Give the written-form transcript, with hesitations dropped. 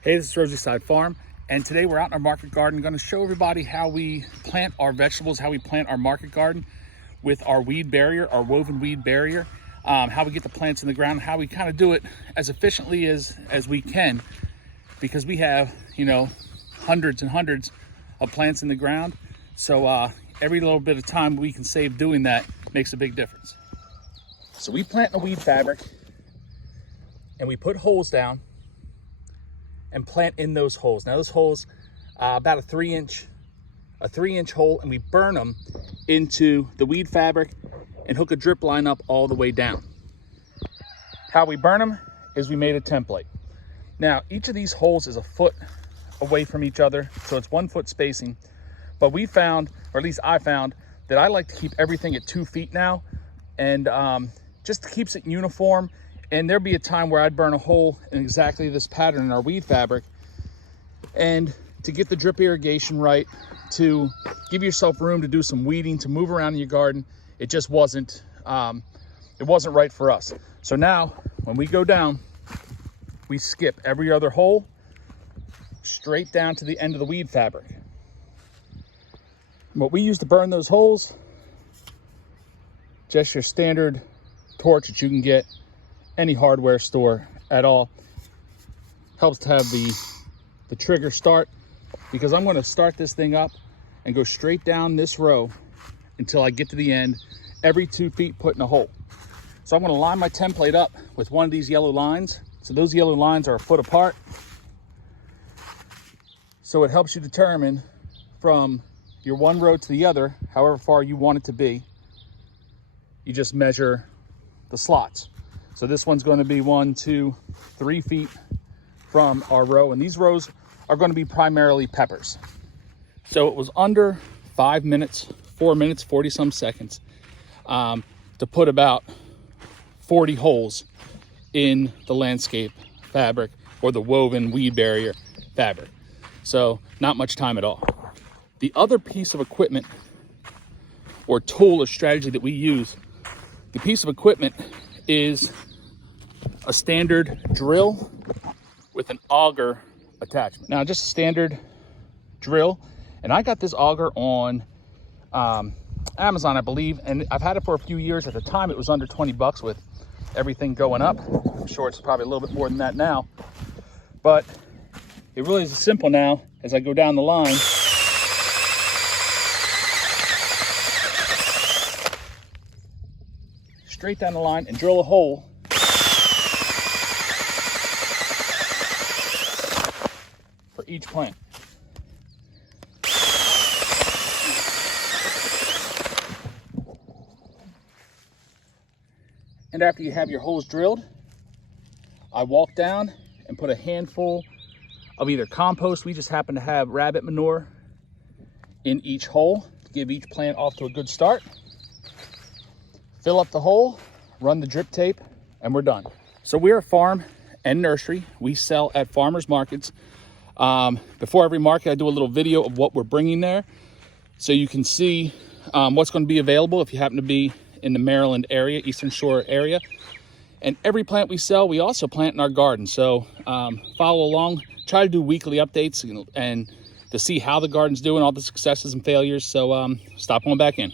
Hey, this is Rosieside Farm, and today we're out in our market garden. I'm going to show everybody how we plant our vegetables, how we plant our market garden with our weed barrier, our woven weed barrier, how we get the plants in the ground, how we kind of do it as efficiently as we can, because we have, hundreds and hundreds of plants in the ground. So every little bit of time we can save doing that makes a big difference. So we plant in a weed fabric, and we put holes down and plant in those holes. Now those holes, about a 3-inch hole, and we burn them into the weed fabric and hook a drip line up all the way down. How we burn them is we made a template. Now each of these holes is a foot away from each other, so it's 1 foot spacing. But we found, or at least I found, that I like to keep everything at 2 feet now, and just keeps it uniform. And there'd be a time where I'd burn a hole in exactly this pattern in our weed fabric. And to get the drip irrigation right, to give yourself room to do some weeding, to move around in your garden, it just wasn't, it wasn't right for us. So now, when we go down, we skip every other hole straight down to the end of the weed fabric. And what we use to burn those holes, just your standard torch that you can get any hardware store at all. Helps to have the trigger start, because I'm going to start this thing up and go straight down this row until I get to the end, every 2 feet putting a hole. So I'm going to line my template up with one of these yellow lines. So those yellow lines are a foot apart. So it helps you determine from your one row to the other, however far you want it to be. You just measure the slots. So this one's going to be 1, 2, 3 feet from our row. And these rows are going to be primarily peppers. So it was under 5 minutes, 4 minutes, 40 some seconds, to put about 40 holes in the landscape fabric, or the woven weed barrier fabric. So not much time at all. The other piece of equipment or tool or strategy that we use, the piece of equipment is a standard drill with an auger attachment. Now, just a standard drill, and I got this auger on Amazon, I believe, and I've had it for a few years. At the time, it was under 20 bucks with everything going up. I'm sure it's probably a little bit more than that now, but it really is simple now. As I go down the line, straight down the line, and drill a hole for each plant. And after you have your holes drilled, I walk down and put a handful of either compost, we just happen to have rabbit manure, in each hole to give each plant off to a good start. Fill up the hole, run the drip tape, and we're done. So we're a farm and nursery. We sell at farmers markets. Before every market, I do a little video of what we're bringing there, so you can see what's going to be available if you happen to be in the Maryland area, Eastern Shore area. And every plant we sell, we also plant in our garden. So follow along, try to do weekly updates and to see how the garden's doing, all the successes and failures. So stop on back in.